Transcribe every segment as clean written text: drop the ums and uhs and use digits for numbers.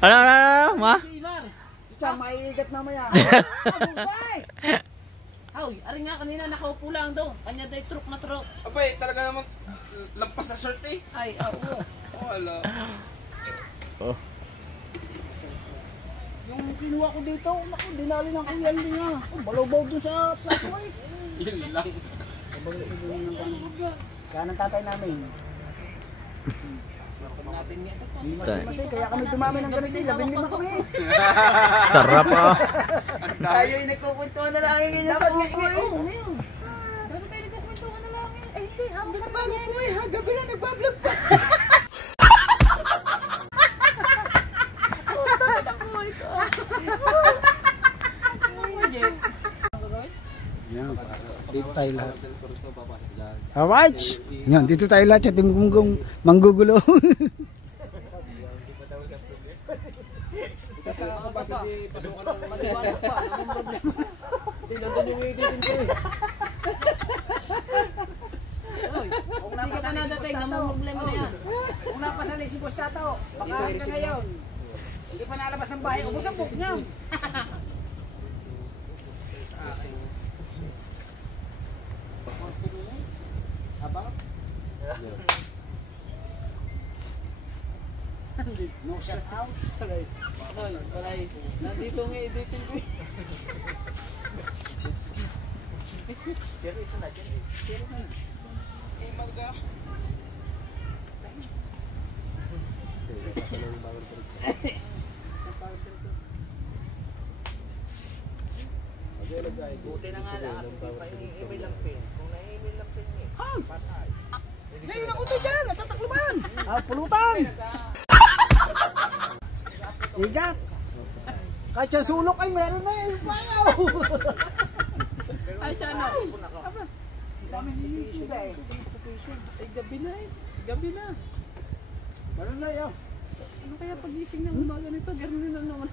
Ano, ma? Siya, maiigat mamaya. Hoy, ari nga kanina nakaupo lang daw. Kanya day truck na truck. Abay, talaga naman lampas sa short eh. Ay, oo. Wala. Oh. Yung kinuha ko dito, naku, dinali ng kuyan din nga. Balaw-baw dun sa flashlight. Yun lang. Kaya ng tatay namin. Natin nga ito. Masay, kaya kami dumami ng ganito, 15 kami. Sarap ah. Tayo yung nagkukwentuhan na lang ganyan sa buko eh. Oo, ngayon. Pero tayo nagkakwentuhan na lang eh. Ay, hindi. Hindi ka ba ngayon eh, gabi lang nagbablog pa. Yan, dito tayo lahat. Alright! Yan, dito tayo lahat sa Team Gunggong manggugulo. Kung napasali si Boss Tato, kung napasali si Boss Tato, baka ka ngayon. Hindi pa nalabas ng bahay, ubos ang book niya. About? No shout out? Palay. Nandito nga editin ko. Pero ito na dyan. Pero na. Eh, marga. Buti na nga lahat. Hindi pa i-email lang pin. Kung na-email lang pin eh. Patay. Ngayon ako to dyan, natatakluban. Pulutan. Igat. Kahit sa sulok ay meron na eh. Bayaw. Ay, Chano. Dami ni ba eh. Ay, gabi na eh. Gabi na. Meron na yun. Ano kaya pagising ng umaga nito? Ganun na naman.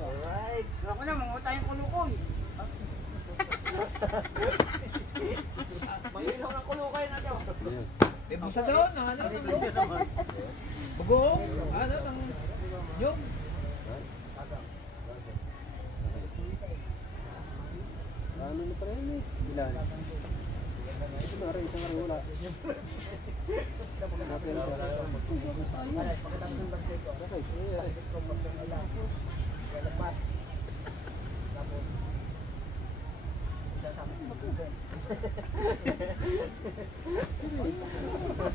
Alright. Ako na, mga tayong kulukon. Mangilaw ng kulukay na daw. Sa doon, ano? Bugong, ano? Yung? Ano na pa rin eh? Bilan. Ito na rin, isang rin wala. Napin na siya.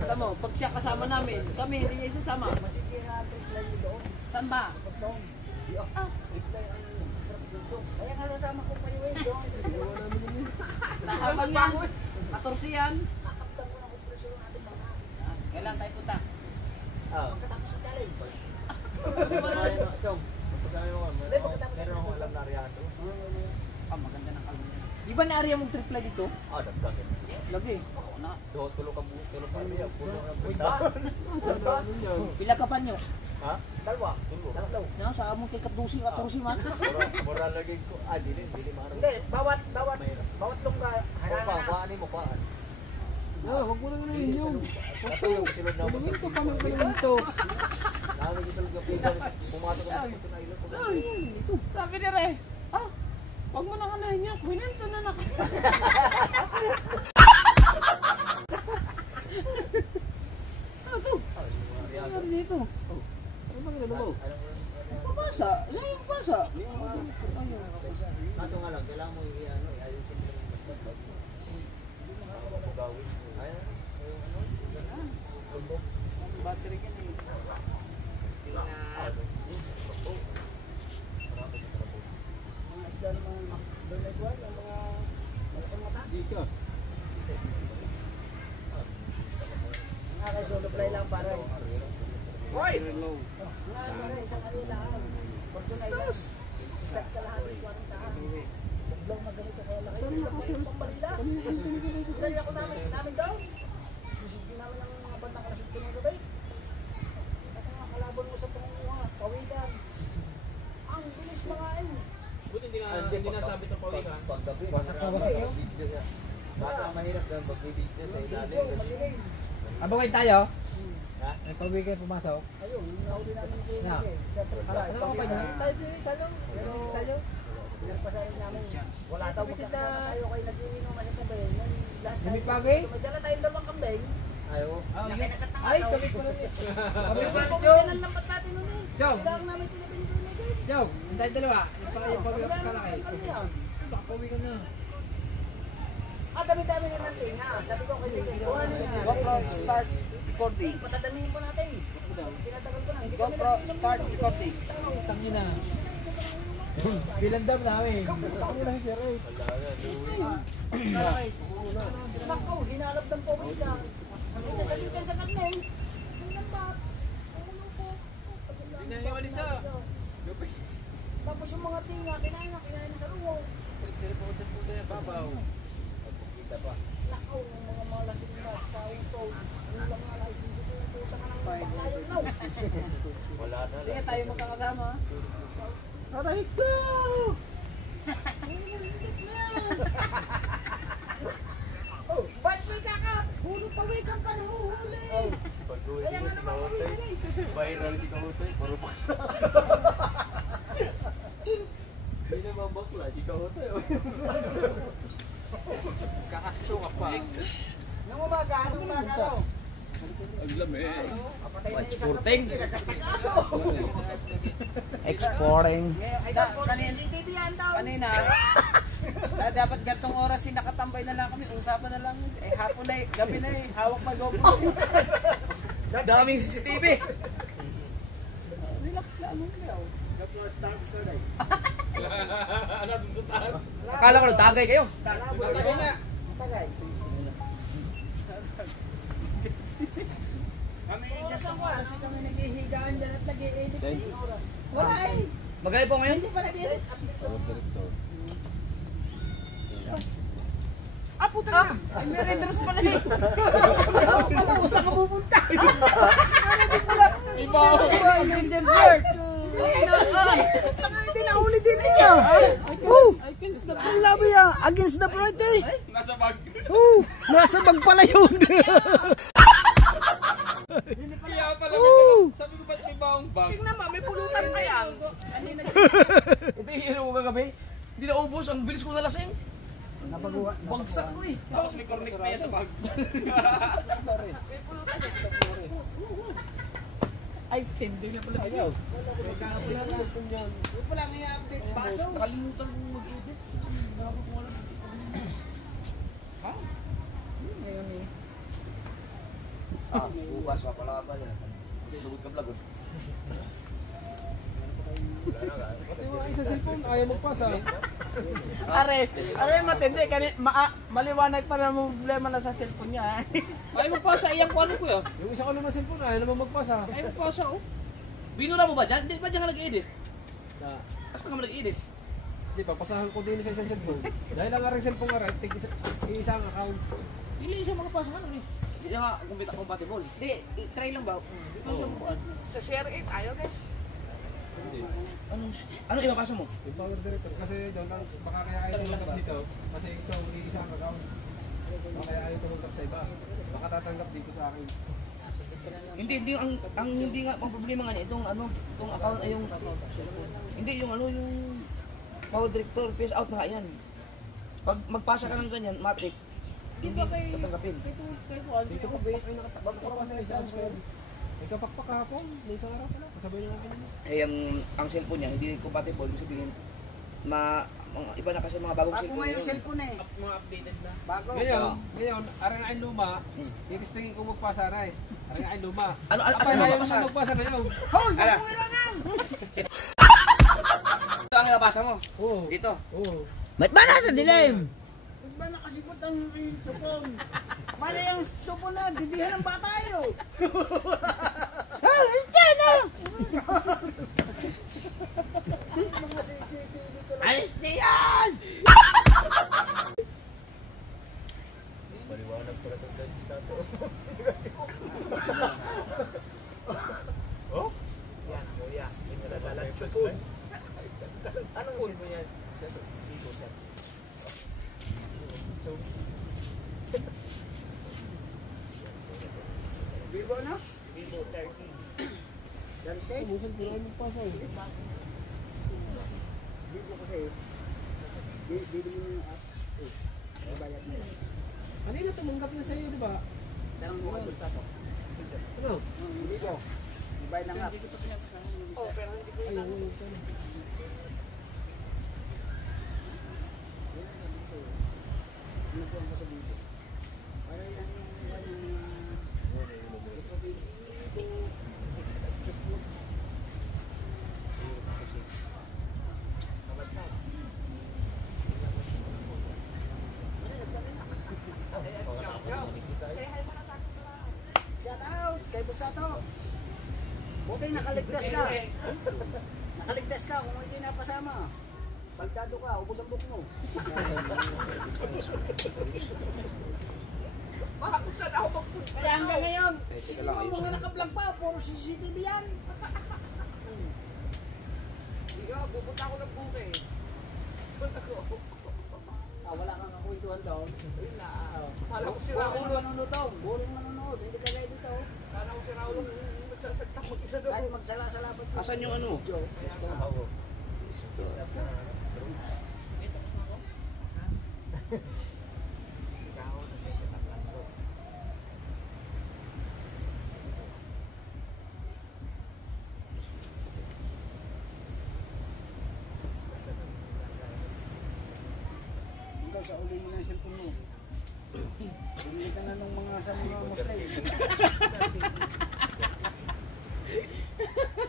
Alam mo, pag siya kasama namin, kami hindi niya isasama. Masisira ang trip lang doon. Saan ba? Kaya nga nasama ko kayo eh. Sa Habang yan. 14 yan. Nakaptan ko na kompresyon ng ating mga. Kailan tayo punta? Pagkatapos sa challenge. Hindi, pagkatapos sa challenge. Maganda ng kalmo niya. Di ba na-area mong tripla dito? Dagdag. Lagi. Oo na. Tulo ka niya. Pulo ng Pila ka pa nyo? Ha? Dalawa. Tatlo. No, sa among kay Katdusi ka Tursi man. Moral lagi ko. Dili maram. Hindi, bawat lungga. Paani mo paan. Wag mo na yun. Ito yung silod na Tingin ko pa ng ganito. Lagi yung silod na pizza. Pumasok ko na ilot ko. Sabi ni Re, huwag mo na kanahin niya. Binenta na nak. Ano to? Ano dito? Ano ba ginano mo? Pabasa. Saan yung pabasa? Kaso nga lang, kailangan mo i-ayusin mo yung bagbag. Hindi mo nga ako magawin. Ayan. Ang battery ka niya. Mga isda naman. Doon na igual. Ang mga malaking mata. Dito. Mga kayo solo play lang para. Hoy! Mga isang kanilaan. Porto na ilan. Isang kalahati 40. Buglaw na ganito kaya laki. Yung pambalila. Dali ako namin daw. Isipin namin ang mga bandang kalasot ko ng gabay. At mga kalabon mo sa pangunguha. Pawikan. Ang bilis mga ayun. Buti hindi nasabit ang pawikan. Paggabi, basa ka ba? Video siya. Basa ang mahirap dahil mag-video sa ilalim. Abangay tayo. May pauwi kayo pumasok. Ayun, nahuli namin yung Na. Siyempre, Ano ako kayo? Tayo. Pinagpasahin namin. Wala daw magkakasama tayo kayo nag-iinom kasi kambing. Lahat tayo. Lumipagay? Magdala tayong dalawang kambing. Ayaw. Ay, kami ko lang. Kami ko lang, Kung Chong. yan ang lambat natin nun eh. Chong. Kailangan namin tinipin doon eh. Chong, hintay dalawa. Pag-kalakay. Baka pauwi ka na. Dami-dami na ng tinga. Sabi ko kayo, GoPro start recording. patadamihin po natin. Pinatagal ko na. Hindi kami GoPro start recording. Tangin na. Bilandam namin. Ako lang si Ray. Nako, hinalap ng pawis lang. Hindi sa libre sa kanya eh. Ang lambat. Ano po? Hindi na yung alisa. Tapos yung mga tinga, kinain na sa luwo. Babaw. Nako, yung mga lasing na, tao to. Yung lang nga, hindi ko yung pusa ka ng panglayo na. Wala na Hindi tayo magkakasama. Aray ko! Oh, ba't may kakat? Hulo pa may kang panuhuli. Kaya nga naman kami din eh. Viral di Kahutoy. Puro pa. Hindi naman bakla si Kahutoy. Kakasyo ka pa. Nung umaga raw. Exporting. Kaso! Exporting. Ay, dapat CCTV yan daw. Kanina, dapat gantong oras nakatambay na lang kami. Usapan na lang. Eh hapon na eh, gabi na eh. Hawak pa GoPro. Daming CCTV. Relax lang. GoPro start recording. Akala ko nagtagay kayo. Tagay na. Tagay. Kami igasang oras kami naghihigaan dyan at nag-i-edit ng oras. Wala eh. Magaling po ngayon. Hindi pa nag-edit. Puta na! Ay, may renders pala eh. Alam, saan ka pupunta? Iba ako. Angel Bird. Hindi na huli din niya. Ang labi ah. Against the bright eh. Nasa bag. Nasa bag pala yun. Kaya pala. Sabi ko ba't may baong bag? Tingnan mo, may pulutan pa yan. Ito yung hero ko kagabi. Hindi na ubos. Ang bilis ko nalasing. Bagsak ko eh. Tapos may cornic pa yan sa bag. Ay, tindi na pala. Ayaw. Wala nga i-update. Baso. Nakalimutan kong mag-edit. Ngayon eh. Bukas pa pala ba yan? Lugod ka vlog. Pati yung isa cellphone, ayaw magpasa. Are matindi. Maliwanag pa na problema na sa cellphone niya. Ayaw magpasa, iyang ko ano ko yun. Yung isa ko naman cellphone, ayaw naman magpasa. Ay, magpasa oh. Binura mo ba dyan? Hindi ba dyan ka nag-edit? Na, Saan ka nag-edit? di ba, pasahan ko din sa isang cellphone. Dahil lang nga rin cellphone nga rin, isang account. Hindi siya makapasok ano eh. Hindi siya nga compatible. Hindi, try lang ba? Sa share it, ayaw guys. Ano ipapasa mo? Yung power director, kasi doon lang, baka kaya ayaw tumanggap dito. Kasi ito, isang account. Baka kaya ayaw tumanggap sa iba. Baka tatanggap dito sa akin. Hindi hindi nga pang problema nga niya itong account ay yung hindi yung yung power director face out na nga yan. Pag magpasa ka ng ganyan, matik. Hindi tatanggapin. Dito pa, bago ko kasi i-transfer. May kapakpak kahapon, may isang araw pala. Kasabay na natin. Eh ang cellphone niya hindi compatible, ibig sabihin iba na kasi mga bagong Bago cellphone. nga yung ngayon. cellphone eh. Mga updated na. Bago. Ngayon, arang nga yung luma, titistingin ko magpasa na eh. Arang nga yung luma. Ano Kapag asan mo ayaw mapasa? na magpasa ngayon. Hoy! Ala. Bago lang lang! Ito ang nabasa mo. Oo. Dito. Oo. Ba't ba nasa dilim? Huwag ba nakasipot ang tupon? Mali yung tupon na, didihan ng bata yun. Mga CCTV ko lang. Alis diyan! Paliwanag pala itong dentist nato. Oh? Yan, kuya. Pinadadalan tupon. Anong tupon yan? Dito siya. So, Vivo na? Vivo 30. Dante? Umusan ko lang yung pasay. Vivo kasi. Bili mo yung app. Bayad na yun. Kanina tumanggap na sa'yo, di ba? Tanong mo kay Gustavo. Ano? Vivo. Bayad ng app. Oh, pero hindi ko Ay, yung sana. Nakuha ko sa Vivo. Para yan shout out kay Bustato. Buti nakaligtas ka. Nakaligtas ka kung hindi napasama. Baltado ka, ubos ang book mo. Kaya hanggang ngayon, sige mo mga naka-vlog pa, puro CCTV yan. Pupunta ako ng buke. Wala kang kakwentuhan doon. Kala ko si Burong manonood to, burong manonood, hindi ka gaya dito. Kala ko si Raul magsasagtak mag-isa doon. Kahit magsala-salabat mo. Asan yung ano? Video. Ikaw sa uli mo na yung cellphone mo. Bumili ka na ng mga sa mga Muslim.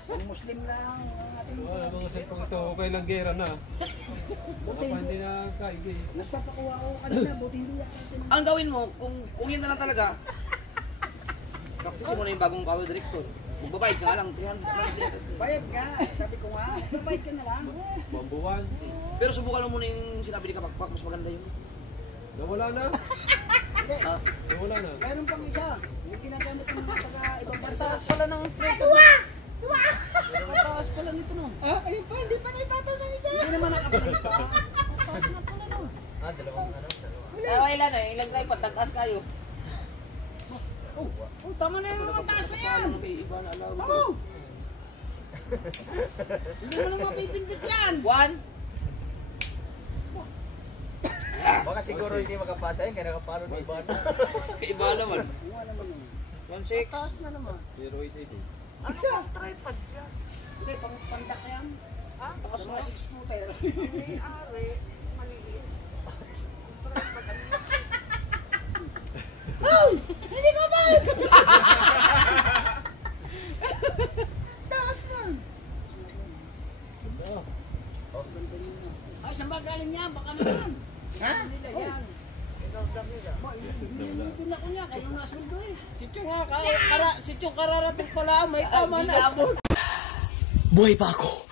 Ang Muslim lang ang ating Wala mga cellphone ito, okay lang gera na. buti Baka hindi hindi. na kaigay. Nagpapakuha ako kanina, buti hindi natin. Ang gawin mo, kung yan na lang talaga, practice mo na yung bagong power director. Magbabayad ka nga lang, 300. Bayad ka, sabi ko nga, bayad ka na lang. Bambuwan. Pero subukan mo muna yung sinabi ni Kapakpak, mas maganda yun. Nawala na. Hindi, Ha? Nawala na. meron pang isa. Yung ginagamit ng mga taga-ibang bansa. Taas pala ng frente. Taas pala nito no. Ah, ayun pa, hindi pa naitatas ang isa. Hindi naman nakapalit pa. Taas na pala no. Dalawang ano? Ilan na, ilang tayo, pagtataas kayo. Oh, tama na yung mga taas na yan. Ano kayo, iba na alaw. Oh! Hindi mo lang mapipindot yan. 1, Baka siguro hindi makapasa yun, kaya nakapalo na iba na. iba naman. Ano naman yun? 1.6. Taas na naman. 0888. Ano bang tripod dyan? Hindi, pandak yan. Ha? Tapos mga 6 footer. May ari. Maliit. Tripod ano? Hindi ko ba? Taas man. Ay, saan ba galing niya? Baka naman. Ha? Nila yan. Ikaw lang nila. Nilitin ako niya, kayo nasweldo eh. Si Chong nga, si Chong kararating pala, may tama na. Buhay pa ako.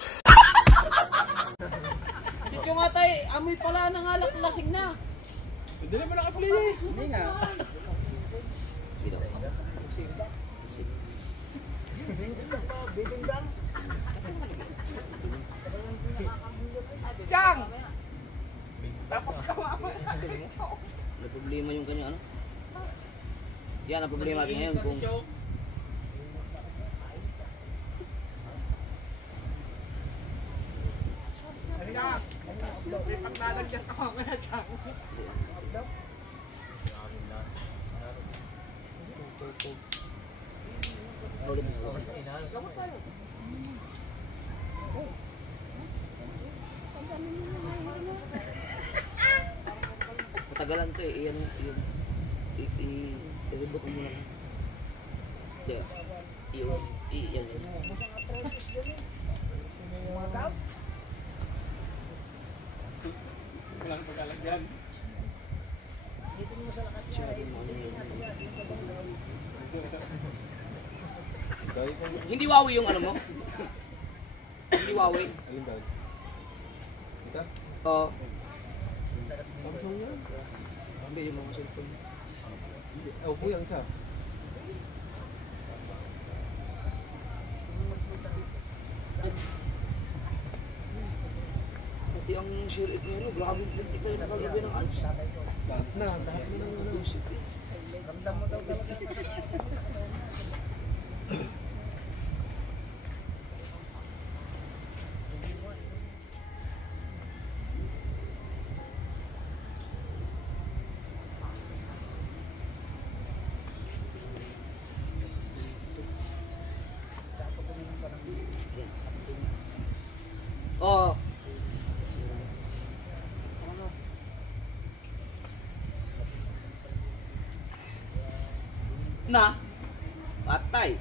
Si Chong nga tayo, amoy pala ng alak lasing na. Hindi naman naka-play eh. Hindi nga. Bibingdang. Chang! Tapos kawawa. May problema yung kanya ano? Yan ang problema natin ngayon kung May paglalagyan ako nga, Chang. matagalan to eh. Yan yung i-reboot mo muna. Di ba? Yan. Wala nang pagkalagyan. Sipin mo sa lakas niya. Hindi Huawei yung ano mo? Hindi Huawei. Alin ba? Ito? Oo. Samsung yan. Hindi yung mga cellphone. Oh, po yung isa. Pati ang share it nyo, grabe hindi pa rin nakalagay ng ads. Lahat na ng ano. Ramdam mo daw talaga. na, patay.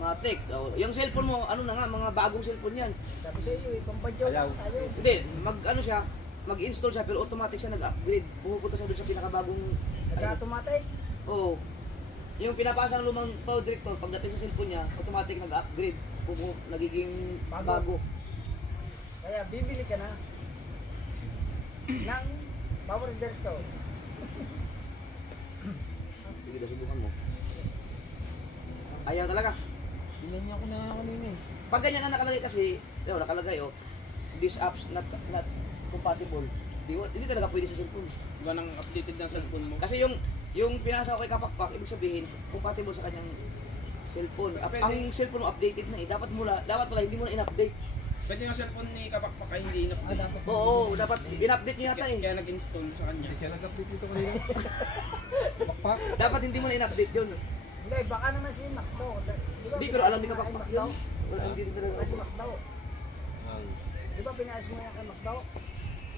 Matik. Oh, yung cellphone mo, ano na nga, mga bagong cellphone yan. Sabi sa iyo, pampadyaw Ayaw. lang tayo. Hindi, ano siya, mag-install siya pero automatic siya nag-upgrade. Pumupunta siya doon sa pinakabagong Nag-automatic. Oo. Yung pinapasa ng lumang power director, pagdating sa cellphone niya, automatic nag-upgrade. Nagiging bago. Kaya bibili ka na ng power director. Sige, subukan mo. Ayaw talaga. Binanyan ko na nga kanina eh. Pag ganyan na nakalagay kasi, nakalagay these apps not compatible. Hindi talaga pwede sa cellphone. Iba nang updated ng cellphone mo. Kasi yung pinasa ko kay Kapakpak, ibig sabihin, compatible sa kanyang cellphone. Ang cellphone mo updated na eh. Dapat pala hindi mo na in-update. Pwede yung cellphone ni Kapakpak ay hindi in-update. Oo, dapat in-update nyo yata eh. Kaya nag-install sa kanya. Hindi siya nag-update dito kanina. Bakpak. Dapat hindi mo na in-update yun. Hindi, baka naman si Macdo. Hindi, pero alam ni Kapakpak yun. Wala, hindi rin talaga. Si Macdo. Di ba pinayos mo yan kay Macdo?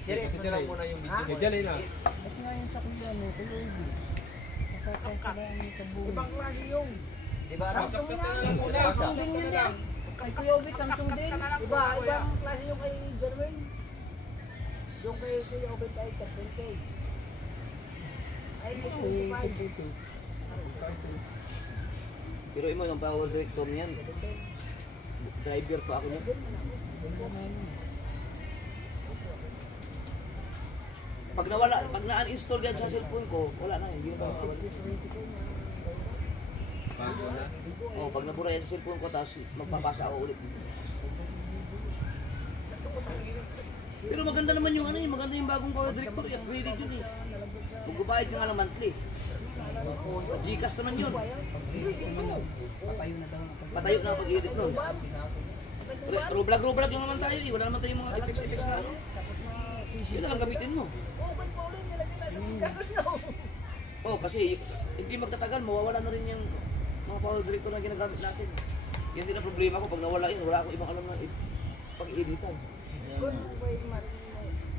Ito lang muna yung video. Ha? Dali na. Ba't nga yung sa kuya mo, tuloy din. Nasasay sila ang kabuhay. Ibang klase yung. Diba? Samsung Kapag yan. na lang muna. Samsung din yun yan. Kay Kuya Obit, Samsung din. Diba, ibang klase yung kay Jerwin. Yung kay Kuya Obit ay 13K. Ay, may 25. Pero mo yung power director niyan. Driver pa ako niyan. Pag na-uninstall yan sa cellphone ko, wala na, hindi na mawawala. Pag nabura yan sa cellphone ko, tapos magpapasa ako ulit. Pero maganda naman yung maganda yung bagong power director, i-upgrade yun eh. Magbabayad ka nga lang monthly. Gcash naman yun. Patayo na daw. Patayo na ang pag-edit nun. Rublag yung naman tayo eh. Wala naman tayong mga effects na ano. Yun na lang gamitin mo. Okay pa ulit, nilagay lang sa bigasan nyo. Kasi hindi magtatagal, mawawala na rin yung mga power director na ginagamit natin. Yan din ang problema ko, pag nawala yun, wala akong ibang alam na pag-editan. Kung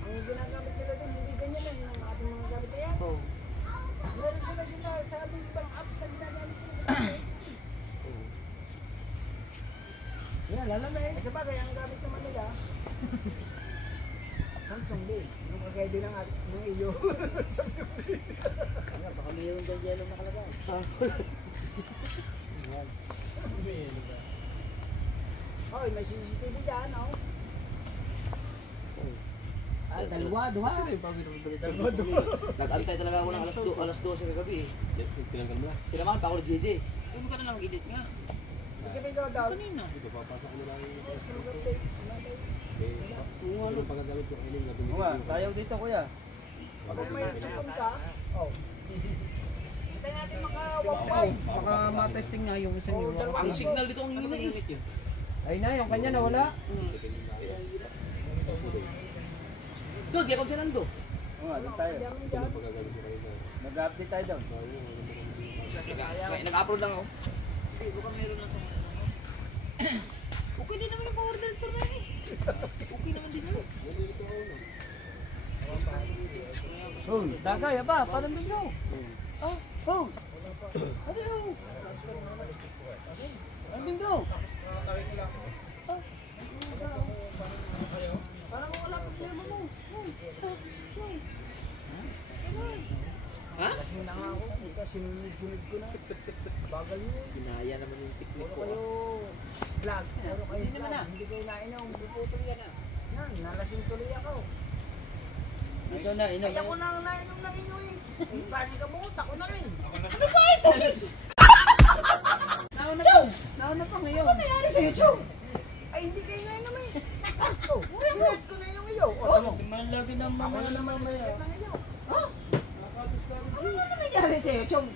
ang ginagamit nila doon, hindi ganyan lang ang ating mga gamit na yan. Oo. Meron sila sabi ibang apps na ginagamit sila sa gamit. Yan, lalo na eh. Sa bagay, ang gamit naman nila, Samsung din. Yung kagaya din ng iyo. Baka mayroon dyan yellow nakalagay. Hoy, may CCTV dyan, oh. Dalawa, duha. Nag-antay talaga ako ng alas 12 kagabi eh. Pinanggal mo na. Sinamahan pa ako ng JJ. Hindi ka na lang edit nga. Hindi kami ikaw daw. Kanina. Dito papasok ko nila yung pagkagamit ko kainin na bumili. Sayaw dito kuya. Kung may tsukon ka, oh. Hintayin natin maka-1.5. Baka ma-testing nga yung isang yung Ang signal dito ang hina eh. Ay na, yung kanya nawala. Doon, di ako siya nando. Doon tayo. Diyan, diyan. Pagkagamit ko kainin. Nag-update tayo doon. Nag-upload lang ako. Hindi, baka meron na itong okay din naman yung power director na eh. Okay naman din yun. Dagay, ba? Parang bingo. Oh. Ano yun? Parang bingo. Parang wala problema mo. Ha? Kasi na nga ako, kasi sinunod ko na. Bagal yun. Ginaya naman yung technique Puro ko. kayo vlog, puro kayo vlog. Hindi kayo nainom, buputong yan ah. Yan, nalasing tuloy ako. Ikaw na, inom. Kaya ko nang nainom ng inyo eh. Paano ka mo, ako na rin. Nauna pa ngayon. Ano nangyari sa YouTube? Ay, hindi kayo nainom eh. Oh, sinod ko na yung iyo. Oh, Ano? Man lagi ng ako na naman may set ng iyo. Oh, ano na nangyari sa YouTube?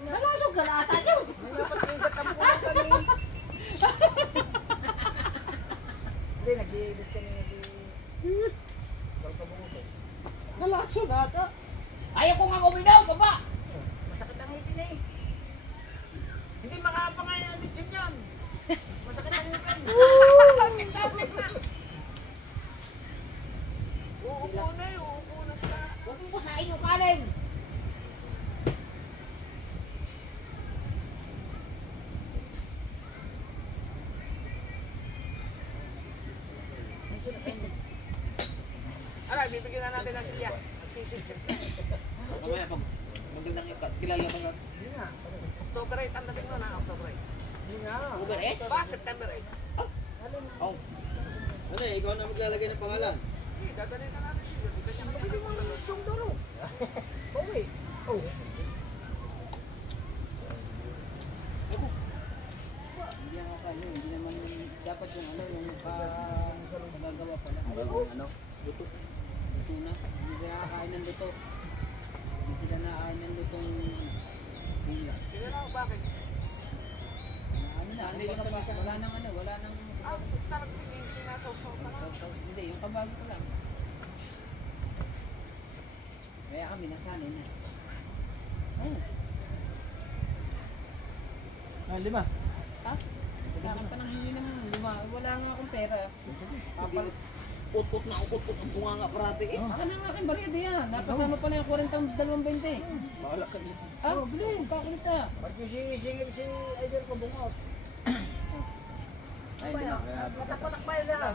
Nalasog ka na ata nyo. May napatigat ang pulang kami. Hindi, nag-i-edit kami na si... Nalaso na ata. Ayaw ko nga uminaw, baba! Masakit ang ngipin eh. Hindi makapangay ang lechon yan. Masakit ang ngipin. Uupo na sila. Uupo sa inyo kanin. natin na siya. Mamaya pag magandang kilala ka na. Hindi nga. October 8 ang dating mo na, October 8. Hindi nga. Uber eh? Ba, September 8. Oh. Ano eh, ikaw na maglalagay ng pangalan. Hindi, dadalhin na natin siya. Hindi siya Pwede mo yung duro. Bawi. Oh. Hindi ako kanya, hindi naman dapat yung ano, yung magagawa pala. Ano? Luto na. Hindi sila nakakain ng luto. Hindi sila nakakain ng lutong hila. Sila na, bakit? Ano na, wala nang ano, wala nang... Tarang sinasaw-saw pa lang. Hindi, yung kabago ko lang. Kaya kami nasanay na. Lima. Ha? Kailangan pa nang hindi naman. Wala nga akong pera. Papalit. Ut-ut na ut-ut ang bunga nga parati eh. Baka na nga aking barya yan. Napasama pa na yung 40-220. Bahala ka dito. Ah, bili. Kakulit ka. Pag si Idol ko bungot. Ay, di ba? Patak-patak pa yun sa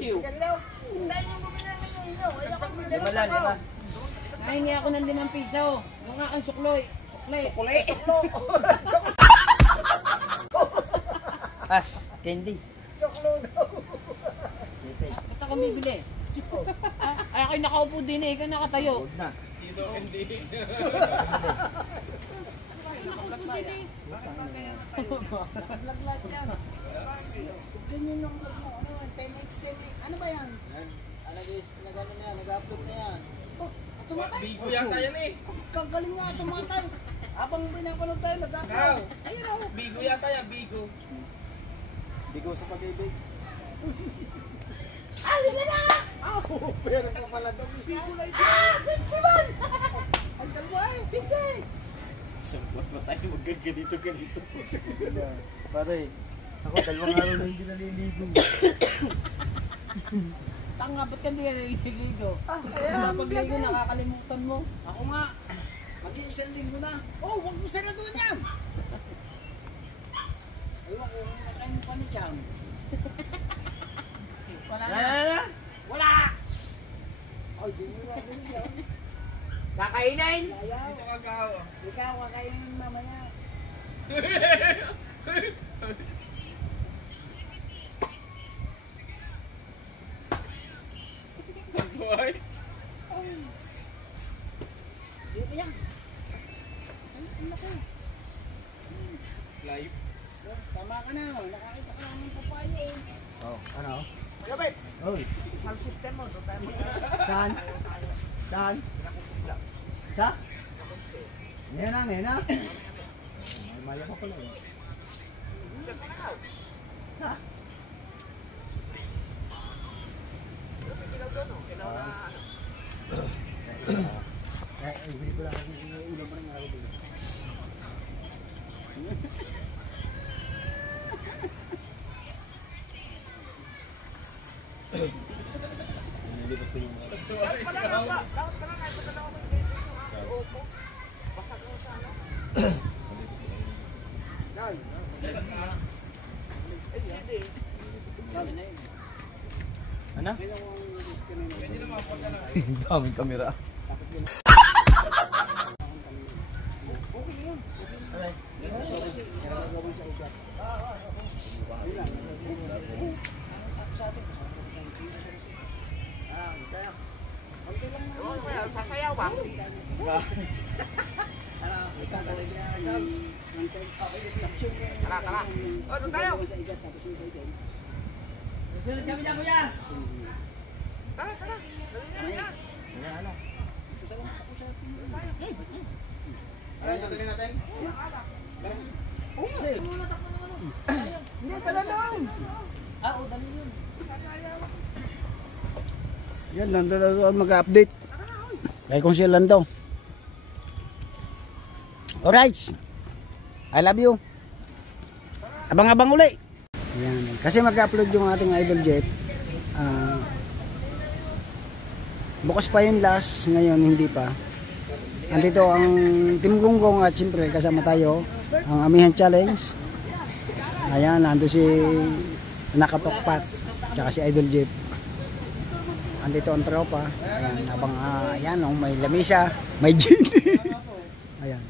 Iyo. Sigaw. Dahil yung bumili ng inyo. Ayoko ang bumili. Lima. Nahingi ako ng 5 piso. Yung nga kang sukloy. Suklay. Kuli. Ah, candy. Soklo daw. Ba't ako bibili? Ay, ako'y nakaupo din eh. Ikaw nakatayo. Huwag na. Laglag yan. Ganyan yung ano, 10x. Ano ba yan? Ano guys, nag-ano na yan, nag-upload na yan. Tumatay. Bigo yata yan eh. Kagaling nga tumatay. Habang pinapanood tayo, nag-upload. Ayun ako. Bigo yata yan, Bigo. Bigo sa pag-ibig. Ah, lila na! Oh, pero pa pala daw isa. Ah, Pinsi man! Ang dalawa eh, Pinsi! Sambot pa tayo magganito-ganito. Pare, ako dalawang araw na hindi naliligo. Tanga, ba't ka hindi ka naliligo? Pagligo, nakakalimutan mo. Ako nga, mag-iisang linggo na. Oh, huwag mo saraduhan yan! Ayun ko, nakain mo pa ni Chang. Wala na. Wala! Ay, di mo rin yan. Kakainin! Ayaw. Ikaw, kakainin mamaya. Boy. Dito yan. Live. Tama ka na, nakakita ka namin papaya eh. Oh, ano? Gabay! Oy. Ang system mo, doon tayo Saan? Saan? Sa? Nena, nena. May maya pa pala eh. Ha? Hindi ko lang kasi ulam pa rin ako dito. Ano? Daming kamera. sasayaw ba? Tara. O, doon tayo. Sunod kami na, kuya! Tara. Dali na. Ano, tutuloy natin? Hindi, tala doon. Oo, dali yun. Yan, nandun na mag-update. Kaya kung sila daw. Alright. I love you. Abang-abang uli. Yan. Kasi mag-upload yung ating Idol Jet. Bukas pa yung last. Ngayon hindi pa. Andito ang Team Gunggong at siyempre kasama tayo. Ang Amihan Challenge. Ayan, nando si Nakapakpak. Tsaka si Idol Jet. andito ang tropa. Ayan, habang ayan, may lamisa, may gin. Ayan.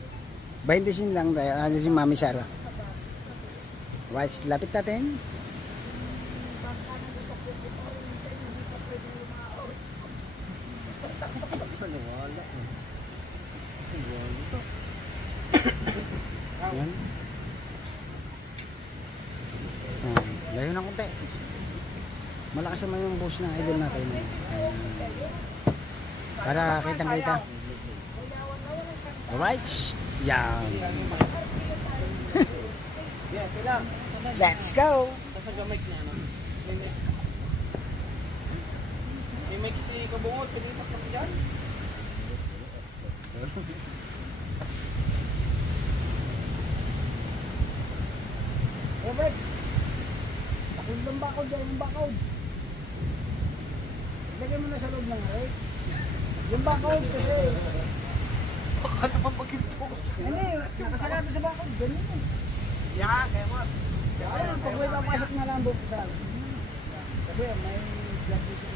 20 lang tayo. Ano si Mami Sara? Right, lapit natin. Ayan. Layo ng konti. Malakas naman yung boost ng idol natin. Ayan. Para kitang-kita. Alright. Yan. Let's go. Sa gamay niya, ano? May mic si Kabungol, pwede sa kami dyan. Robert, takot ng bakod yan, yung bakod. Lagay mo na sa loob ng rake. Yung bakod kasi. Baka naman pag-impose. Hindi, nakasarado sa bakod. Ganun eh. Yeah, kaya mo. Ayun, pag may papasok na lang bukta. Kasi may vlog dito.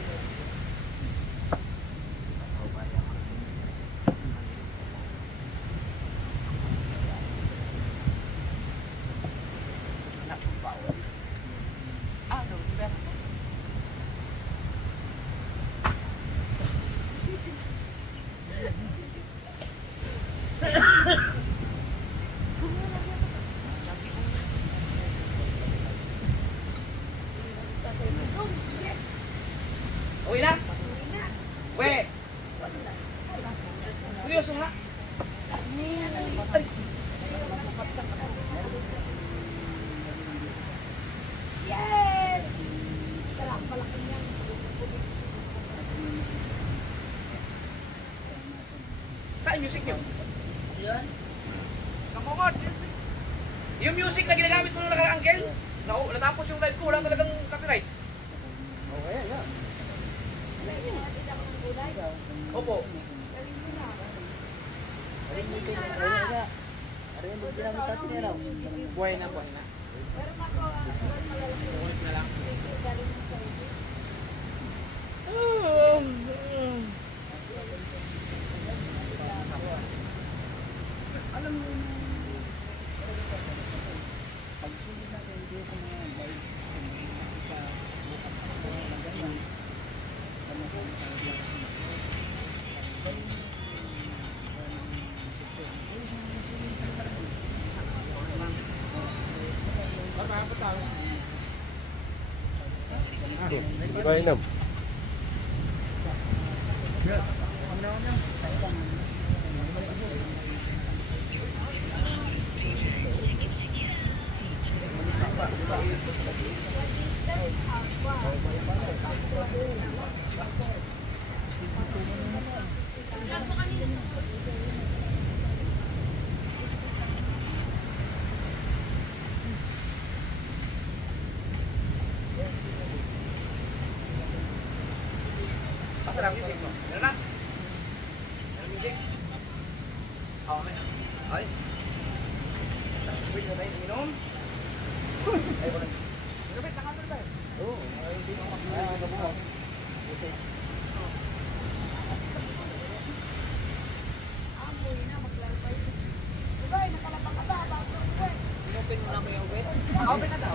Uwi na? We! Seryoso nga? Yes! Palaki niya. Saan music nyo? Nakukot! Yung music na ginagamit mo nung nakaraang Angel, natapos yung live ko, wala talagang copyright. Okay, yan. Opo. Buhay na, buhay na. Ulit na lang. Alam mo yung pagsulit natin dito sa mga live sa bukas ako na ganyan sa mga Mainam. Basta lang music mo. Meron na? Meron music? Oo, may. Ay. Wait na tayo inom. Ay, wala. Robert, nakamal ba? Oo, hindi mo makabuha. Kasi Open mo na mo yung wet. Open na daw.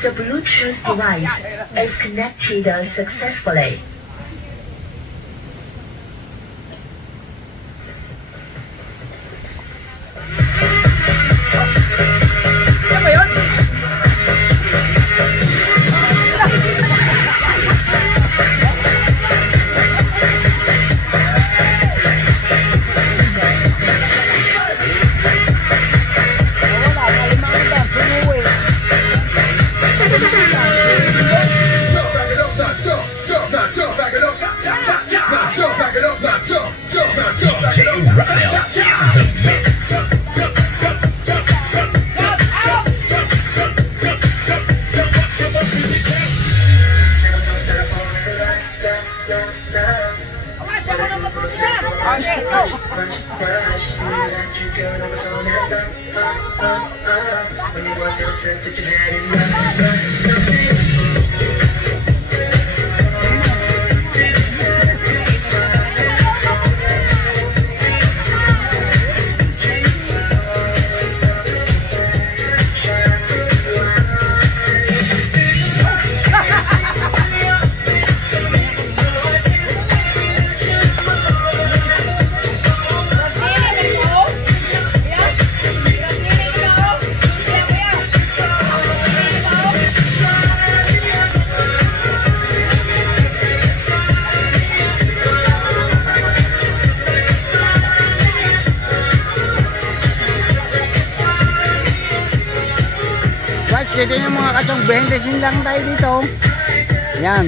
The Bluetooth device is connected successfully. Ano ba yun? Kita nyo mga kachong, 20 lang tayo dito. Yan.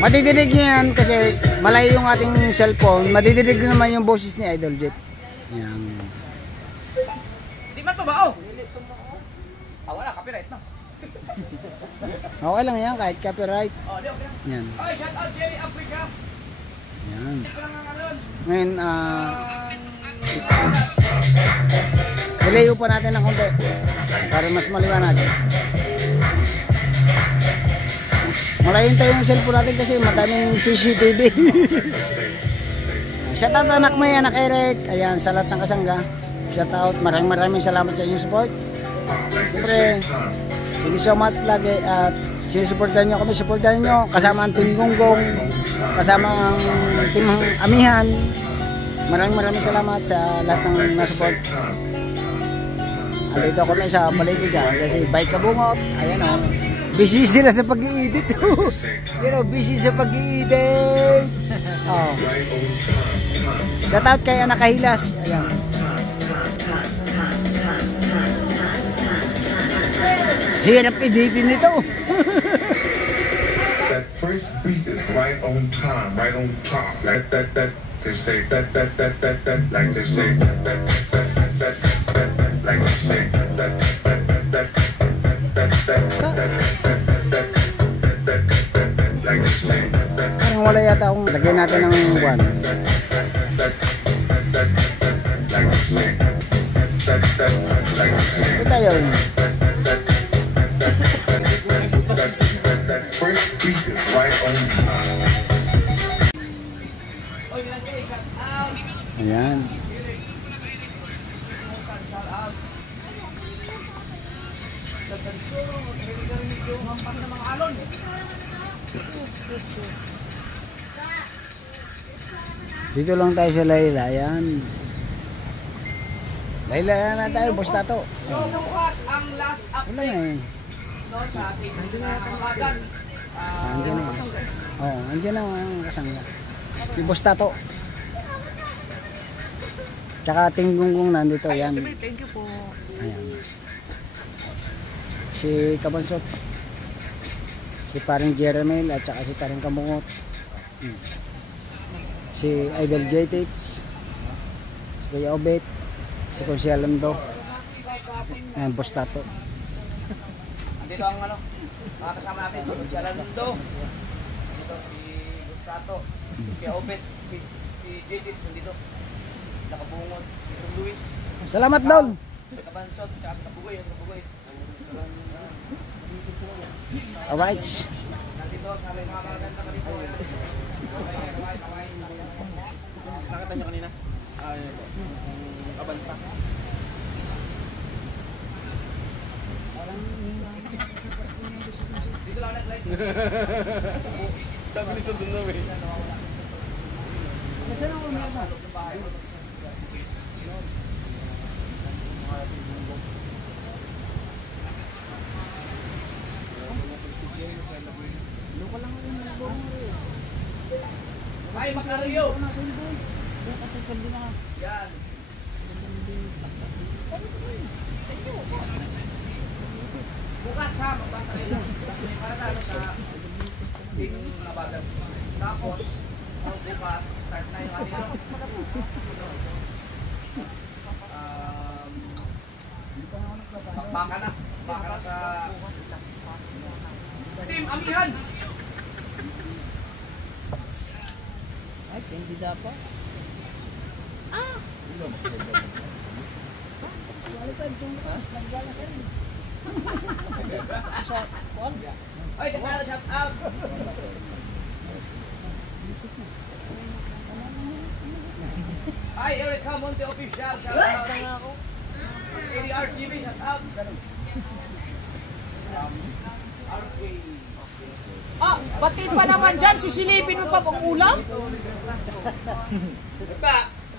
Madidinig nyo yan kasi malayo yung ating cellphone. Madidinig naman yung boses ni Idol Jet. Yan. Di man to ba, oh? Wala, copyright na. Okay lang yan, kahit copyright. Oh, di okay. Yan. Okay, shout out Jerry Africa. Yan. Ito lang ang ano. Ngayon, ilayo pa natin ng konti para mas maliwanag. Malayin tayo yung cellphone natin kasi madaming CCTV. Shout out anak May, anak Eric. Ayan, sa lahat ng kasangga. Shout out, maraming salamat sa inyong support. Siyempre, thank you so much lagi at sinusuportahan nyo kami, supportahan nyo kasama ang Team Gonggong, kasama ang Team Amihan. Maraming salamat sa lahat ng nasupport. Andito ako na sa paligid dyan kasi bike kabungot. Ayan o, busy sila sa pag-i-edit. You know, busy sa pag-i-edit. Oh. Shout out kay Anak Kahilas. Ayan. Hirap edipin nito. That first beat is right on time, right on top. Like that. They say that, like they say that, like they say that, like they say that. Parang wala yata akong lagyan natin ng buwan. Ito yun. That first beat is right on time. Ayan. Dito lang tayo sa Layla. Ayan. Layla na tayo, bosta to. So, bukas ang last Wala eh. no, sa ating kamakagan. Andiyan na eh. Oo, andiyan na ang kasangga. Si bosta to. Tsaka Team Gonggong nandito. Ayan. Thank you po. Ayan. Si Kabansot. Si paring Jeremel at saka si paring Kamungot. Si Idol J-Tits. Si Kuya Obet. Si Konsyal Lando. Ayan, Bostato. Andito ang ano, makakasama natin si Konsyal Lando. Dito si Bostato. Si Kuya Obet. Si J-Tits nandito. Nakabungod. Si Tom Luis. Salamat Dol. Si Kabansot. Tsaka si Kabugoy. Yung Kabugoy. Alright. Nandito sa mga maganda ka dito. Nakita nyo kanina? Ayun po. Kabansa. Dito lang nag-light. Sabi ni Sundon na eh. Nasaan ang umiyasa? Ay, makaryo! Yan. Bukas ha, magbasa kayo lang. Para sa ano sa team nabagan. Tapos, bukas, start na yung ano. Baka na sa Team Amihan. Hindi dapat. Ay, kakala, shout out! Ay, Eureka Monte official, shout out! ADR TV, shout out! Ah, pati pa naman dyan, sisilipin mo pa pang ulam?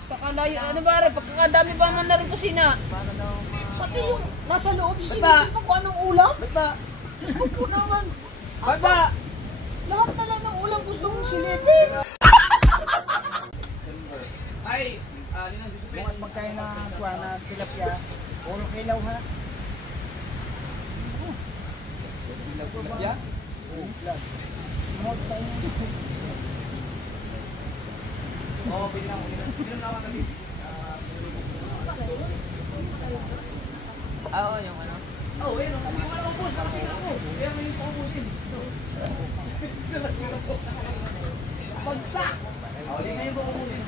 Pagkakalayo, ano ba rin? Pagkakadami pa naman na rin kusina. Pati yung nasa loob, sisilipin pa kung anong ulam? Diyos ko po naman. Lahat na lang ng ulam gusto mong silipin. Ay, Ninang Josephine. Bukas magkain na kuha na tilapia. Puro kilaw ha. Tilapia? Oo, pinang na ako sabi. Oo, yung ano? Oo, yun. Hindi ko na ubos. Kasi ako. Kaya may yung paubusin. Bagsak! Oo, hindi nga yung paubusin.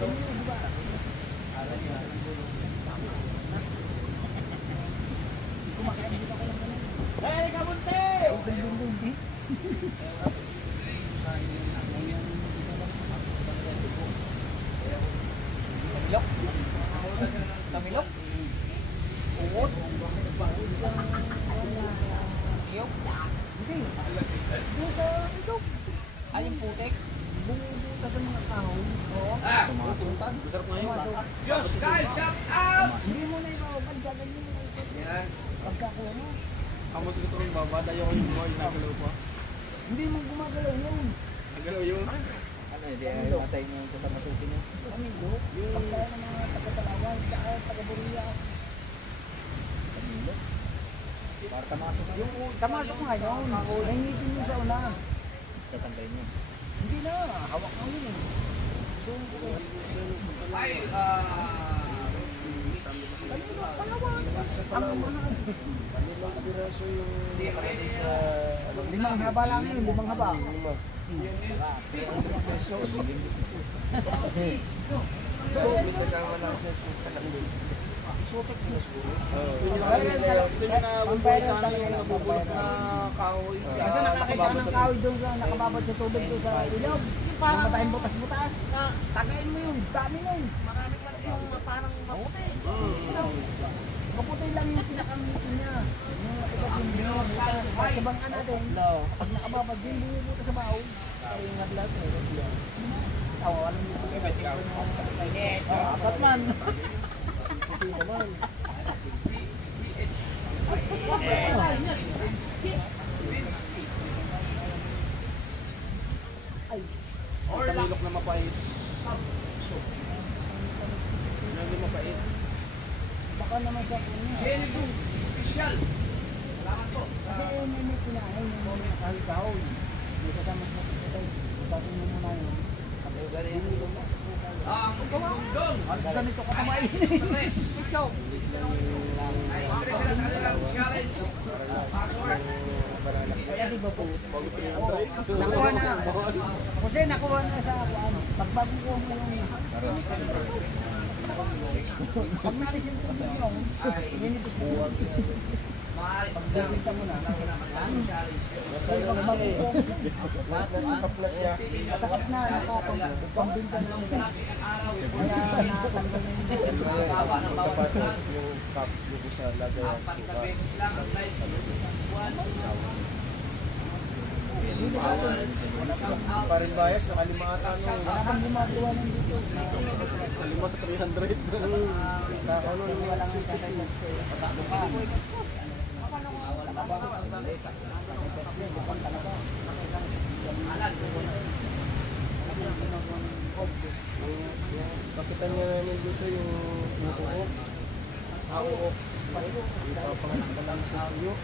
Tamilok? Tamilok? Uot? Iyok? Hindi. Hindi sa ilok. Ay, yung putik? Bumubuta sa mga tao. Oo. Tumutuntan. Diyos, guys, shout out! Hindi mo na ibabad gaganyan mo. Yes. Pagkakuha mo. Ang mas gusto kong babad, ayaw ko yung boy, nagalaw pa. Hindi mo gumagalaw yun. Nagalaw yun. Ano, hindi ay matay niyo sa masukin niyo. Tamilo. Pagkaya ng mga taga-Talawan, tsaka taga-Burias. Tamilo. Para tamasok na. Yung tamasok nga yun. Nangipin mo sa una. Tatanggalin niyo. Hindi na. Hawak mo yun eh. So, Ay, limang haba lang yun. Limang haba. Kasi nakakita ka ng kahoy doon sa nakababad sa tubig doon sa ilog. Parang matayang butas-butas. Tagayin mo yun. Dami nun. Marami pa yung parang maputi. Maputi lang yung pinakangipin niya. Yung matigas yung binibutas. Sa bangka natin, pag nakababad yung binibutas sa baon, parang yung naglag. Tawa, alam niyo po siya. Apat man. Puti naman. or Tamilok na mapait. Hindi mapait. Baka naman sa kunya. Jenny Boom, official. Salamat po. Kasi may pinahay ng mga kahit-kahon. May kasama sa kapitay. Tapos mo muna yun. Ang Dungdong. Ganito ka kumain. Stress. Ikaw. Ay, stress sila sa kanilang challenge. Password. Kaya di ba po? Nakuha na. Kasi nakuha na sa ano. Pagbago ko mo yung... Pag nalis yung tubig nyo, minipis na yun. Pagbibinta mo na. Nasakap na siya. Sakap na. Pambinta na yun. Kaya nakatanggal na yun. Yung cup yung sa lagayan. Parin bias, nakalimatan mo. Wala kang gumagawa ng dito. Sa 5 sa 300. Nakakano yung walang tatay sa pasado ka. Kapitan nga namin dito yung uok. Uok. Ipapangalan ka lang sa tuyo.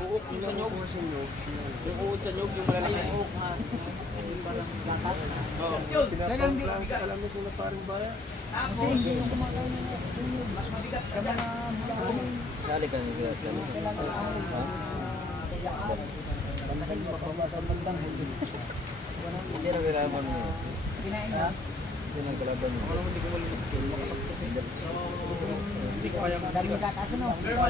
Uok yung sa nyog. Yung uok sa nyog, yung malalaki uok ha. Pinapang lang sa alamis na paring bias. Kasi hindi yung kumakain na Mas mabigat ka sa mga bulahan. Sali ka ng glass kami. Kailangan ahon. Kailangan. Banahin mapabasa man lang. Hindi na kailangan mo. Kinain niya. Hindi na kailangan mo. Alam mo, hindi ko malimutan. Hindi ko kaya Dami kataas no? Ayan.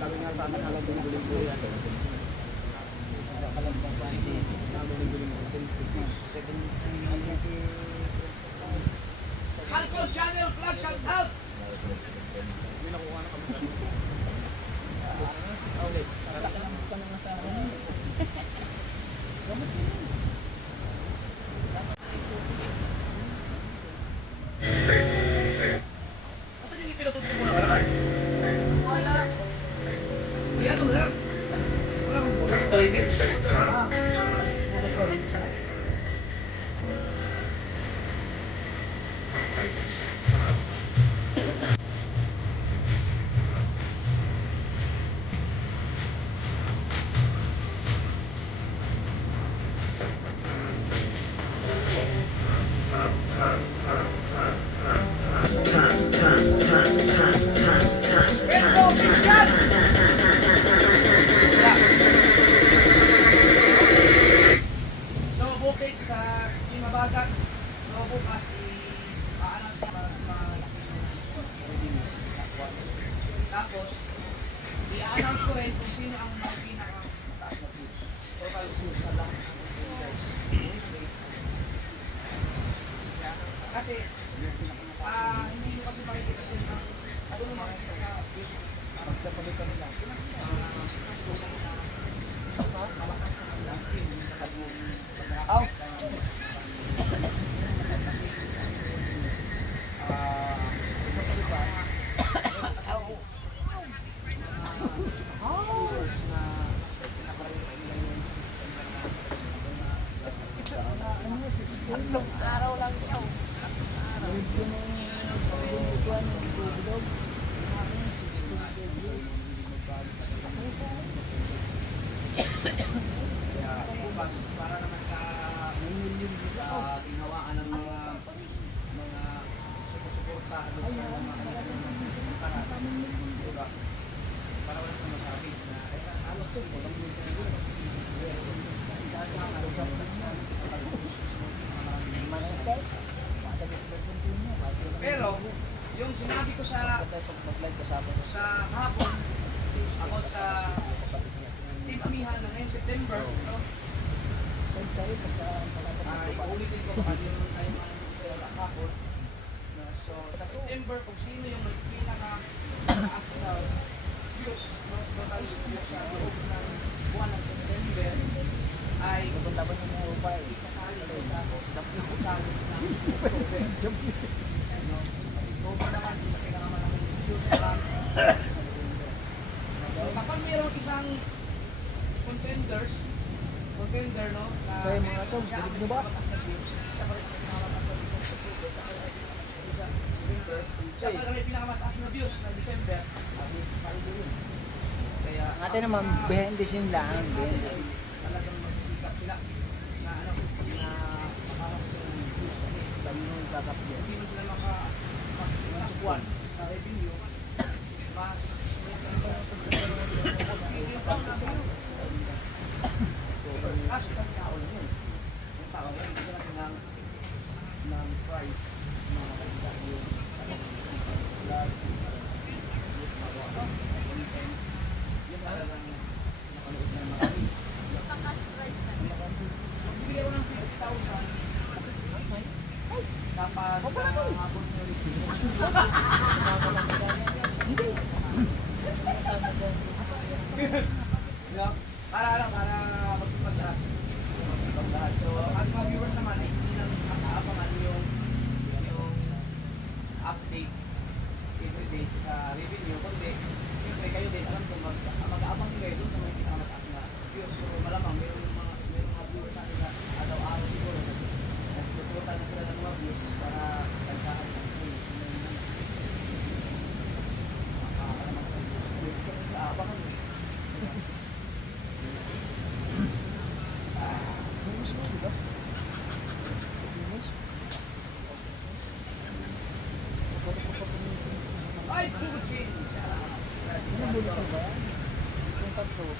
Lagi nga sa amin alam binuguling ko yan. Alcohol Channel Flag shout out! Ba't hindi pinatutunan mo na kalakay? Wala. Hindi, ano na lang. Wala akong bonus. Red Bull Christian! So, bukit sa Kimabagat. So, bukas i-announce na para sa mga tapos, i-announce ko rin kung sino ang mga pinaka-taas na views. Total views sa lahat ng videos. Kasi, hindi nyo kasi makikita din ng ano naman mga views. Pagsapagitan nila. Malakas sa kanila. Aw! Araw lang siya. Kaya bukas para naman sa ginawaan ng mga sumusuporta sa mga paras. Diba? Para wala sa masabi na alas to, walang pero yung sinabi ko sa hapon about sa Team Amihan na ngayong September, no? Ulitin ko baka di naman tayo manong hapon. So sa September, kung sino yung may pinaka-taas na views, no? Total views sa loob ng buwan ng September ay isasali ko sa daputan ng October. October naman, yung pinakamalaking views na lang. So, kapag mayroong isang contender, no? Na So, yung mga to, siya ang dinig nyo ba? mataas na views, siya pa rin ang pinakamataas na views sa October, siya pa rin ang December, siya pa rin may pinakamataas na views ng December, parin din yun. Kaya, Ate naman, behind the scene lang. Behind the scene. talagang magsisikap sila na ano, na makaharap sila ng views kasi Dami nung kakapit. hindi mo sila makakuan sa revenue, mas kaso sa tao lang yun. Yung tao lang, hindi sila ng price na makakita yung yung talagang nakalood na marami. Magbibigay ako ng 50,000 dapat habon nyo rin. Para magpaglahat. So, ating mga viewers naman ay hindi lang nakaabangan yung update everyday sa revenue, kundi siyempre kayo din alam kung mag-aabang nyo kayo dun sa mga pinakamataas na views. So, malamang mayroong mga viewers natin na araw-araw siguro nagtuturutan na sila ng mga views para tagkaan ng views. Abangan nyo.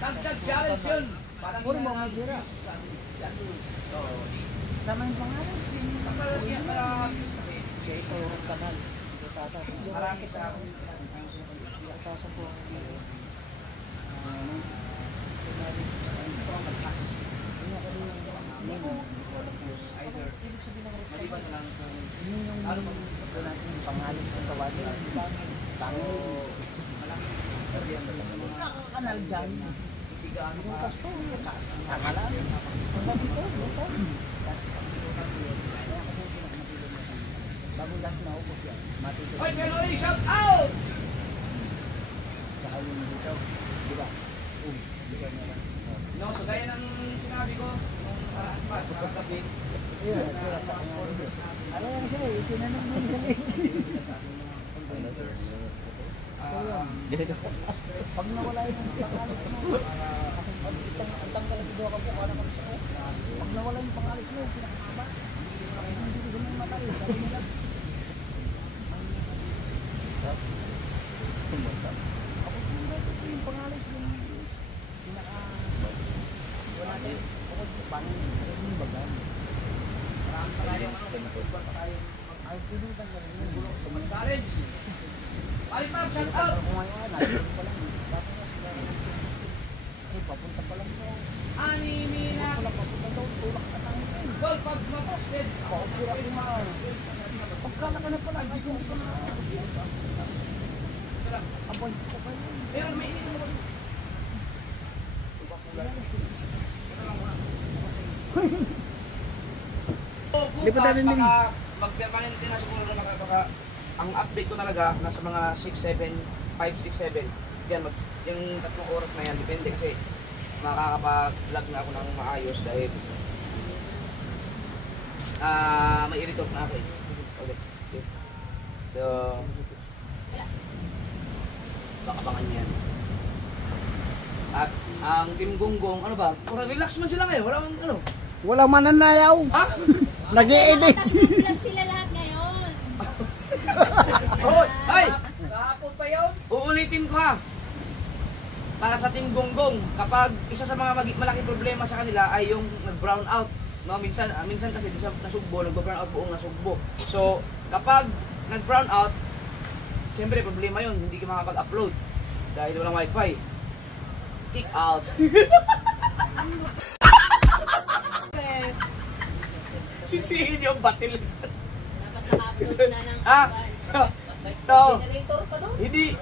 Tagtag challenge yun. Parang Puro mo nga sira. Tama yung pangalan. Kaya ito yung kanal. marami sa maliban na lang kung ano ba natin yung pangalis ng tawagin tango malaki Kanal dyan. Yung kasto, sama lang. Hanggang dito, dito. Bago lahat naubos yan. Hoy, Peloy, shout out! Saka yung dito. Diba? Diba meron. No, so gaya ng sinabi ko nung paraan pa, pagkatabi. Ano yan siya eh, tinanong mo siya eh. Pag nawala yung pangalis mo, ang tanggal ang video ka po, ano ka gusto mo? Pag nawala yung pangalis mo, pinakahaba. Hindi ko siya matay, sabi nila. Ako yung pangalis yung pinaka... Wala din. Ako paano yung bagan. Marami pa tayong Ay, pinutan ka rin yung bulok. challenge. Alipap, shout out! Kung ngayon, natin pa lang. Kasi papunta pa lang mo. Anime na Papunta daw, tulak ka lang. goal pag maposted. Paupira ko mga... Pagkala ka na pala, hindi ko na... Aboy ko pa yun. Meron may init mo. Lipat natin din. Mag-permanente na siguro na baka ang update ko talaga nasa mga 6-7, 5-6-7. Yan, yung 3 oras na yan, depende kasi makakapag-vlog na ako ng maayos dahil may i-record na ako eh. Okay. So, baka-bangan yan. At ang Team Gonggong, ano ba? Relax man sila ngayon, walang ano. Walang mananayaw. Ha? Nag-i-edit. Nag-vlog sila lahat ngayon. Oh, ay! Kahapon pa yun. Uulitin ko ha. Para sa Team Gonggong, kapag isa sa mga malaking problema sa kanila ay yung nag-brown out. No, minsan kasi di siya nasugbo, nag-brown out buong nasugbo. So, kapag nag-brown out, siyempre problema yun, hindi ka makapag-upload dahil walang wifi. Kick out. Sisihin yung batil. Dapat naka-upload na ng Ah, so, Generator pa doon.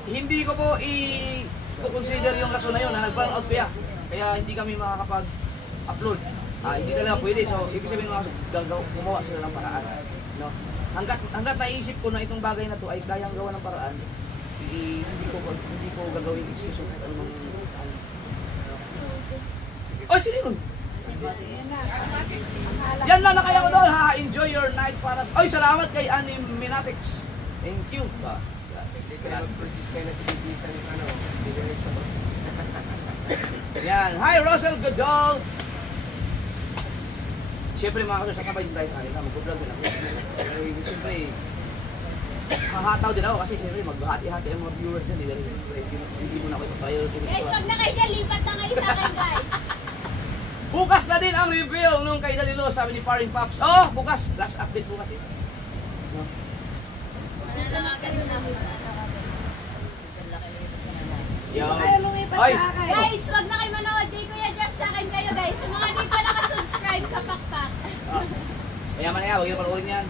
hindi ko po i-consider yung rason na yun na nag-brown out kaya. Kaya hindi kami makakapag-upload. Hindi talaga pwede. So, ibig sabihin gumawa sila ng paraan. No? Hanggat naisip ko na itong bagay na to ay kayang gawa ng paraan, hindi ko gagawin excuse of anong oh, sino yun? Yan lang na kaya ko doon ha. Enjoy your night para sa... Oy, salamat kay Animinatics. Thank you. Yan. Hi, Russell Godol. Siyempre mga kaso, sasabay din tayo sa kanila. Mag-vlog din ako. Siyempre, mahataw din ako kasi siyempre maghati-hati ang mga viewers din. Hindi mo na ako ipapriority. Guys, wag na kayo dyan. Lipat na kayo sa akin, guys. Bukas na din ang reveal nung kay Dalilo, sabi ni Paring Pops. Oh, bukas. Last update bukas eh. No? Mananangagan mo na ako. Yo. Guys, Ay! wag na kayo manood. Kay Kuya Jeff sa akin kayo, guys. Sa mga di pa nakasubscribe, kapakpak. Mayaman na yan, huwag yung panoorin yan.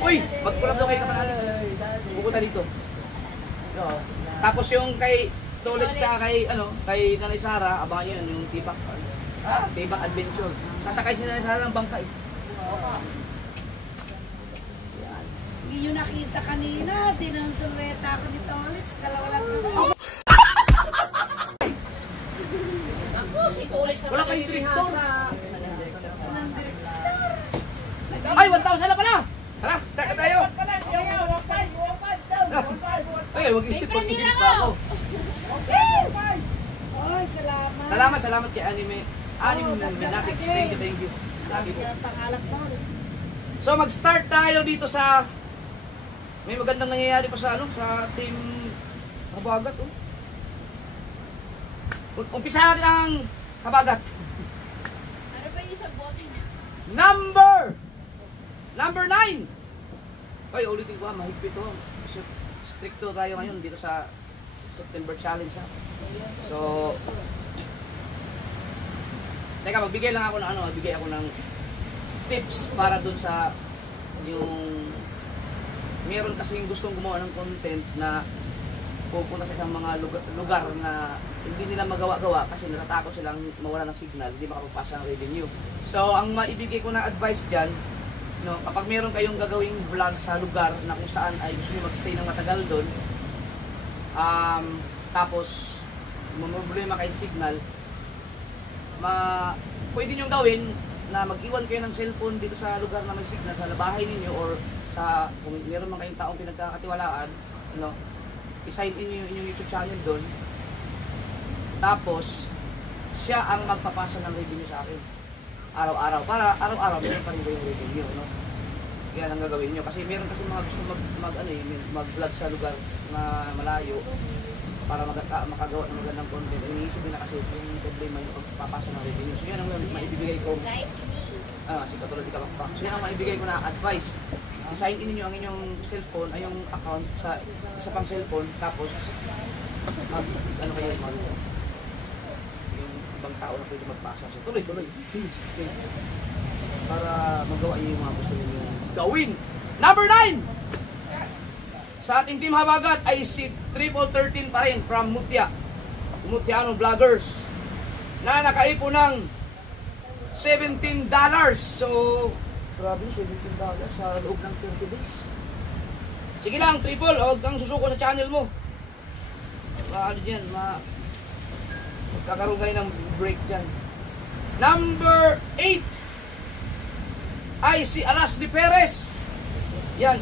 Uy! Magkulab daw kayo naman natin. Pupunta dito. Tapos yung kay Tolex ka kay Nanay Sara, abangan yun yung Tibak Adventure. Sasakay si Nanay Sara ng bangka eh. Hindi yun nakita kanina. Tinansulweta ako ni Tolitz. Dalawa lang kami. Wala kayong director. Ay, 1,000 na pala! Tara, start na tayo! Ay, wag May pa ako. Ay, salamat. Salamat kay Anime Anim na Manatics. Thank you. Sabi ko. Pangalan mo. So mag-start tayo dito sa may magandang nangyayari pa sa sa team Habagat. Umpisa natin ang Habagat. Ano ba yung sa bote niya? Number 9. Ay, ulitin ko mahigpit to. Stricto tayo ngayon dito sa September Challenge ha. So teka, magbigay lang ako ng magbigay ako ng tips para dun sa yung meron kasing gustong gumawa ng content na pupunta sa isang mga lugar na hindi nila magawa-gawa kasi natatakot silang mawala ng signal, hindi makapagpasa ng revenue. So, ang maibigay ko na advice dyan, no, kapag meron kayong gagawing vlog sa lugar na kung saan ay gusto nyo mag-stay ng matagal doon, tapos problema kayong signal, pwede nyo gawin na mag-iwan kayo ng cellphone dito sa lugar na may signal sa bahay ninyo or sa kung meron man kayong taong pinagkakatiwalaan, no, i-sign in yung inyong YouTube channel doon. Tapos siya ang magpapasa ng revenue sa akin araw-araw para araw-araw meron pa rin yung revenue, no. Yan ang gagawin nyo kasi meron kasi mga gusto mag-vlog sa lugar na malayo para makagawa ng magandang content. Iniisip nila kasi yung problema yung pagpapasa ng revenue. So yan ang maibibigay ko. Si katulad di Kapakpak. So yan ang maibigay ko na advice. I-sign in niyo ang inyong cellphone, ay yung account sa isa pang cellphone, tapos ano kayo yung ibang tao na pwede magpasa. So tuloy. Para magawa niyo yung mga gusto niyo gawin. Number 9! Sa ating team Habagat ay si 1313 pa rin from Mutiano Vloggers na nakaipon ng $17. So, grabe, $17 sa loob ng 30 days. Sige lang, Triple, huwag kang susuko sa channel mo. Ano dyan, magkakaroon kayo ng break dyan. Number 8 ay si Alasdi Perez. Yan.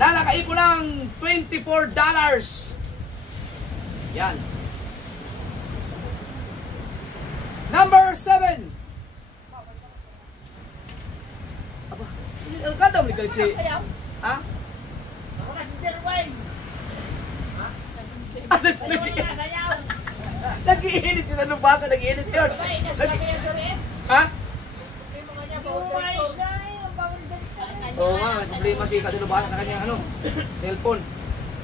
Na nakaipon ng $24. Yan. Number 7. Aba, ang ganda mo ni Kaliksi. Ha? Ako na si Jerwine. Nag-iinit siya sa lubasa, nag-iinit yun. Ha? Oo nga, may problema siya kasi lubasa sa kanyang cellphone.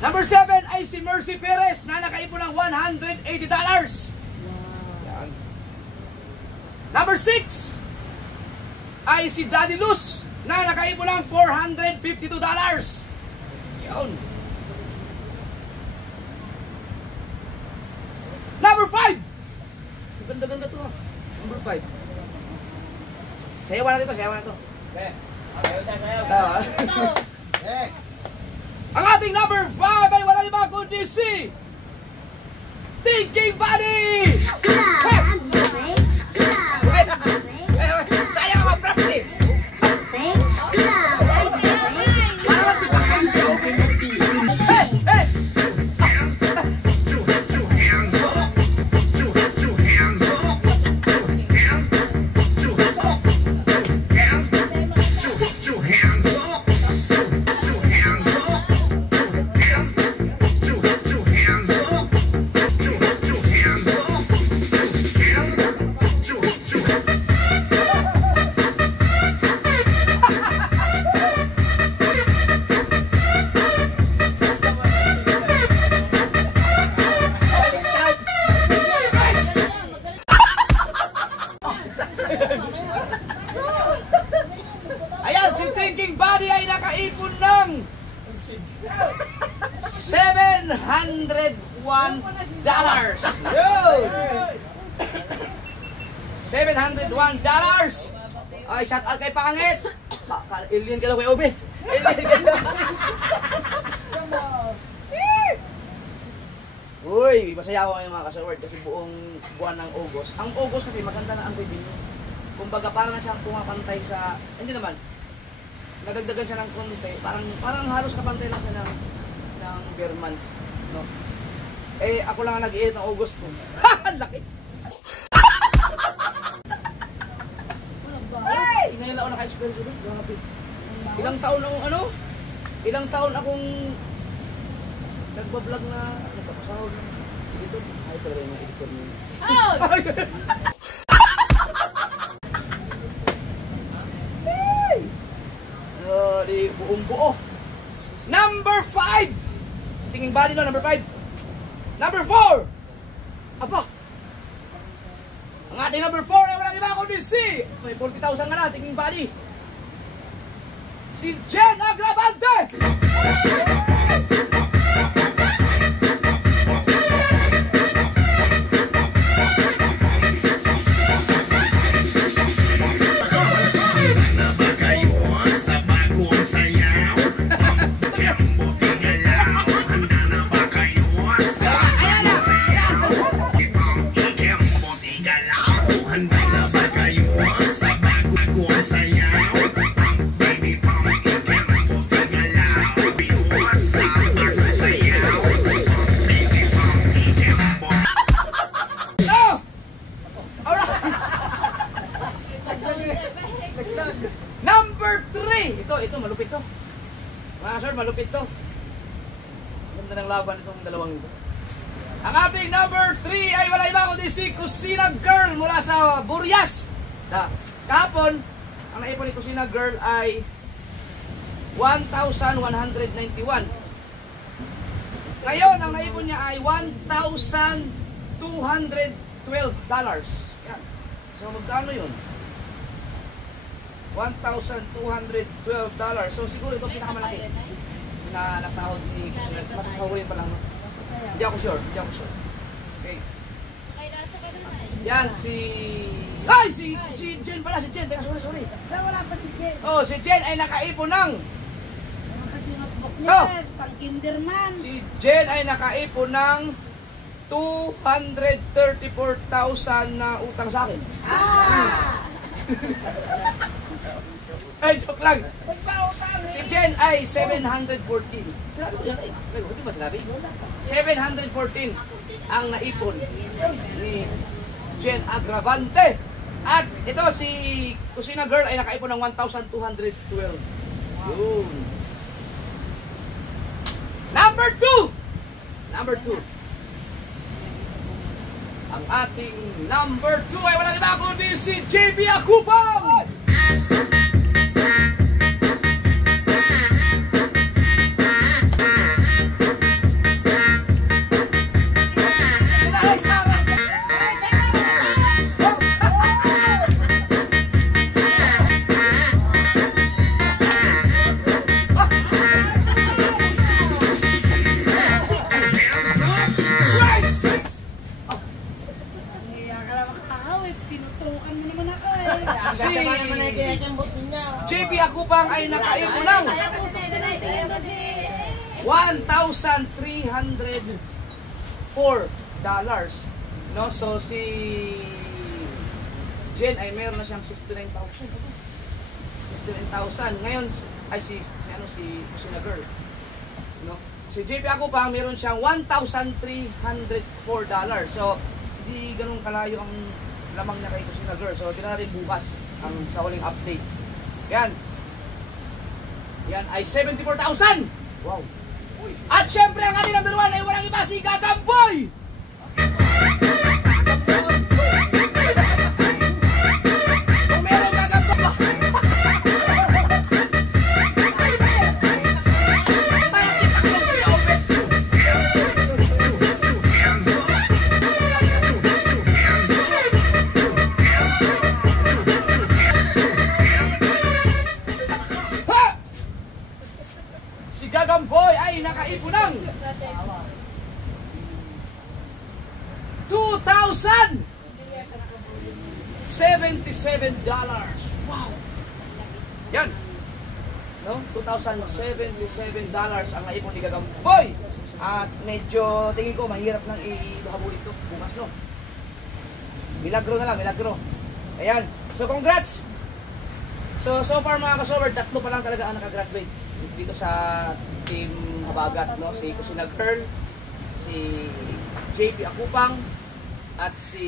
Number 7 ay si Mercy Perez na nakaipon ng $180. Yan. Number 6 ay si Daddy Luz na nakaipon ng $452. Yan. Number 5! Ganda-ganda to ha. Number 5. Sayawan natin ito. Ang ating number 5 ay wala iba kundi si Thinking Buddy! Sayang ang props eh! Ayan, si Thinking Buddy ay nakaipon ng $701. Yun! $701. Ay, shout out kay Pangit. Alien ka lang, Kuya Obi. Alien ka lang. Uy, masaya ako ngayon mga ka-Sir kasi buong buwan ng August. Ang August kasi maganda na ang revenue. Kumbaga parang na siyang pumapantay sa, hindi naman, nagagdagan siya ng konti. Parang halos kapantay lang siya ng bare months. No? Eh, ako lang ang nag-i-edit ng August. Laki! experience ulit. Grabe. Ilang taon akong nagbablog na nagpapasahod. Dito, ay talaga yung editor niya. Oh! Di buong buo. Number 5! Sa tinging body no, number 5. Number 4! Aba! Ang ating number 4 ay walang iba kundi si may 40,000 nga na, tinging body. Si Jen Agravante! Number 3! Ito, malupit to. Mga sir, malupit to. Ganda ng laban itong dalawang ito. Ang ating number 3 ay wala iba kundi si Kusina Girl mula sa Burias. Kahapon, ang naipon ni Kusina Girl ay 1,191. Ngayon, ang naipon niya ay $1,212. Yan. So, magkano yun? $1,212. So siguro ito pinakamalaki na nasahod ni Kusina. Masasahurin pa lang. Hindi ako sure. Okay. Yan si Jen pala. Si Jen. Teka, sorry. Wala pa si Jen. Oh, si Jen ay nakaipon ng Kasi notebook niya, pang kinderman. Si Jen ay nakaipon ng 234,000 na utang sa akin. Ay, joke lang. Si Jen ay 714. Sinabi ko yan. Hindi ba sinabi? 714 ang naipon ni Jen Agravante. At ito si Kusina Girl ay nakaipon ng 1,212. Yun. Number 2. Ang ating number 2 ay walang iba kundi si JB Akupang! JB Akupang ay nakaipon ng $1,304. No, so si Jen ay meron na siyang 69,000. 69,000. Ngayon ay si Kusina Girl. No? Si JB Akupang meron siyang $1,304. So hindi ganun kalayo ang lamang niya kay Kusina Girl. So tingnan natin bukas ang sa huling update. Yan ay 74,000. Wow. At syempre ang ating number 1 ay walang iba si Gagamboy. Kung meron Gagamboy ba? Para tipak lang siya open. Si Gagamboy ay nakaipon ng $2,077. Wow! Yan! No? $2,077 ang naipon ni Gagamboy. At medyo tingin ko mahirap nang ihabulin ito bukas, no? Milagro na lang, milagro. Ayan. So congrats! So far mga kasover, 3 pa lang talaga ang nakagraduate dito sa Team Habagat, no? Si Kusina Girl, si JB Akupang, at si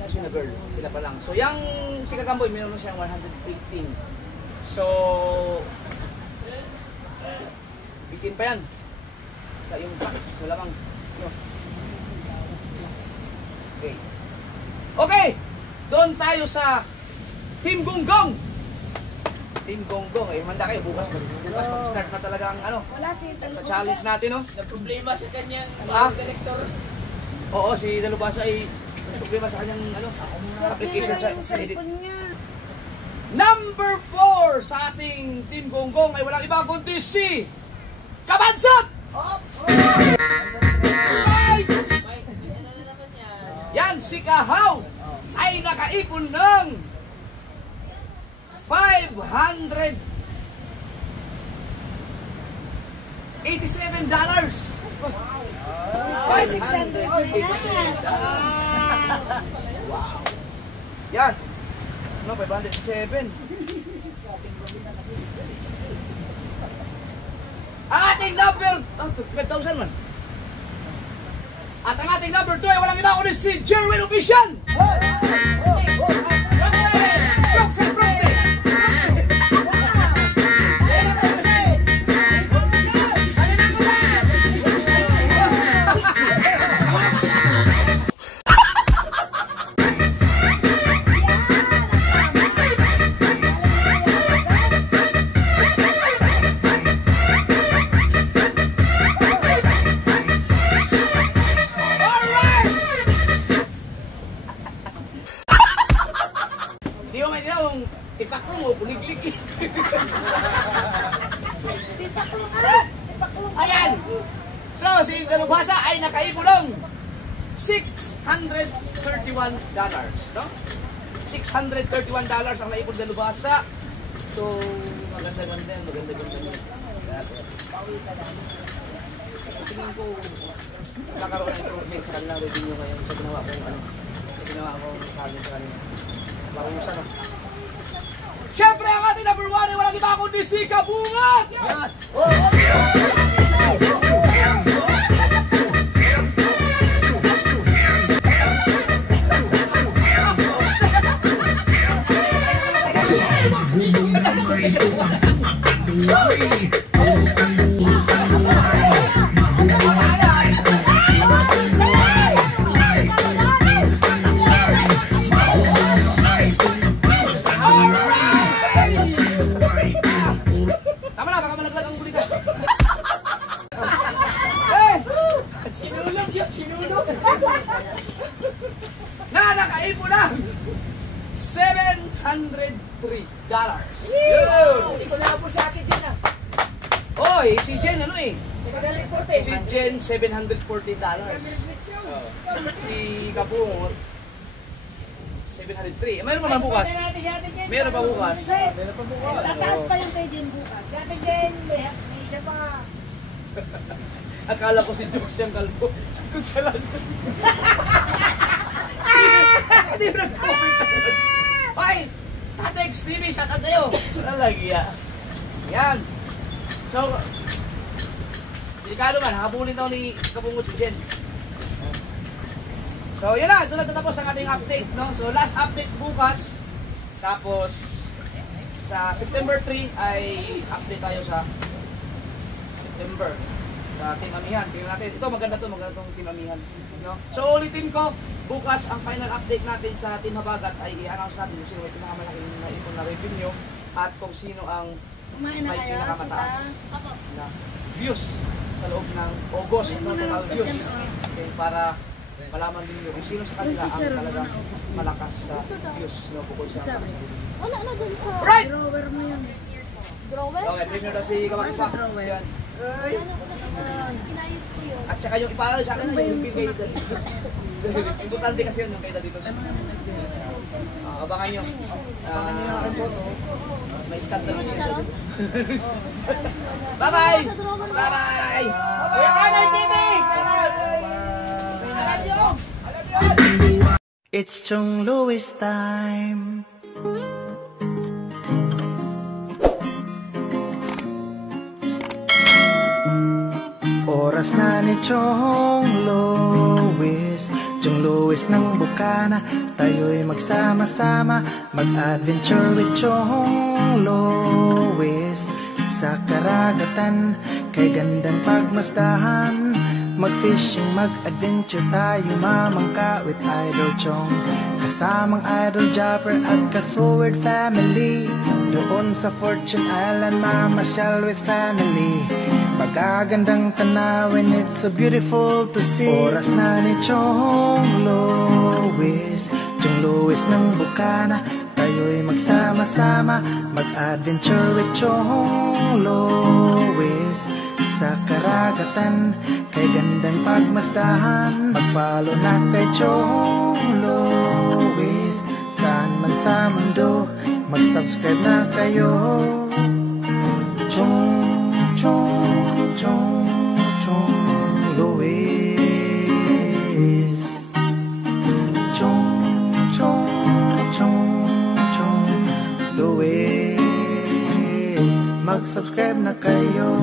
Kusina Girl. Sila pa lang. So yung si Gagamboy, mayroon siyang 118. So, bikin pa yan. Sa yung box, wala mang. No. Okay. Okay! Doon tayo sa Team Gonggong. Team Gonggong. Eh, manda kayo. Bukas mag-start na talaga ang ano. Wala si Sa challenge natin, no? Problema sa kanyang Director. Oo, si Dalubasa ay may problema sa kanyang ano, application sa edit. Number 4 sa ating Team Gonggong ay walang iba kundi si Kabansot! Right! Yan, si Kahaw ay nakaipon ng $587. Wow. Yan. Ano, 507. Ang ating number... 5,000 man. At ang ating number 2 ay walang iba kundi si Jerwin Official. Proxy! Di mo maintindihan kung ipaklong o kuliglig. Ayan! So, si Dalubhasa ay nakaipulong $631, no? $631 ang naipon Dalubhasa. So, maganda-ganda yan, maganda-ganda. Tingin ko, nakaroon ng improvement sa kanilang revenue ngayon sa ginawa kong challenge sa kanila. Marusa na. Siyempre, ang ating number 1 ay walang iba kundi si Kabungat! Yan! Tama na, baka malaglag ang gulita. Sinulog. Na nakaipon na $703. Yun! Hindi ko na po sa akin dyan ah. Oy, si Jen ano eh? Si Si Jen $740. Si Kabungot 703. Mayroon pa ba bukas? Meron pa bukas. Tataas pa yung kay Jen bukas. Si Ate Jen, may isa pa. Akala ko si Jokes yung kalbo. Sikot siya lang. Hindi mo nag-comment na yun. Hoy! Tate XTV, shout out sa'yo. Walang lagi ah. Yan. So, delikado man. Habulin daw ni Kabungot si Jen. So, yan na. Ito na tatapos ang ating update. No? So, last update bukas. Tapos, sa September 3 ay update tayo sa September. Sa Team Amihan. Tingnan natin. Ito, maganda itong Team Amihan. No? So, ulitin ko. Bukas, ang final update natin sa Team Habagat ay i-announce natin kung sino may pinakamalaking naipon na revenue at kung sino ang may pinakamataas na views sa loob ng August. No? Total views. Okay, para malaman din nyo kung sino sa kanila ang talagang malakas sa views. No? Bukod sa Wala na dun sa right! drawer mo yun. Drawer? Okay, pressure na si Kamakpak. Yan. Inayos ko yun. At saka yung ipaaral sa akin yung bigay dito. Importante kasi yun yung kaya dito. Abangan nyo. May scandal na siya. Bye-bye! Bye-bye! Kuya Kanay TV! It's Chong Louis time. Oras na ni Chong Louis ng bukana. tayo'y magsama-sama, mag-adventure with Chong Lois. Sa karagatan, kay gandang pagmasdahan, mag-fishing, mag-adventure tayo, mamangka with Idol Chong. Kasamang Idol Japper at Kasword family, doon sa Fortune Island, mamasyal with family. Magagandang tanawin, it's so beautiful to see. Oras na ni Chong Lois, Chong Lois ng Bukana, tayo'y magsama-sama, mag-adventure with Chong Lois. Sa karagatan, kay gandang pagmasdahan, mag-follow na kay Chong Lois. Saan man sa mundo, mag-subscribe na kayo. Chong Lois. Chong Lois. Mag-subscribe na kayo.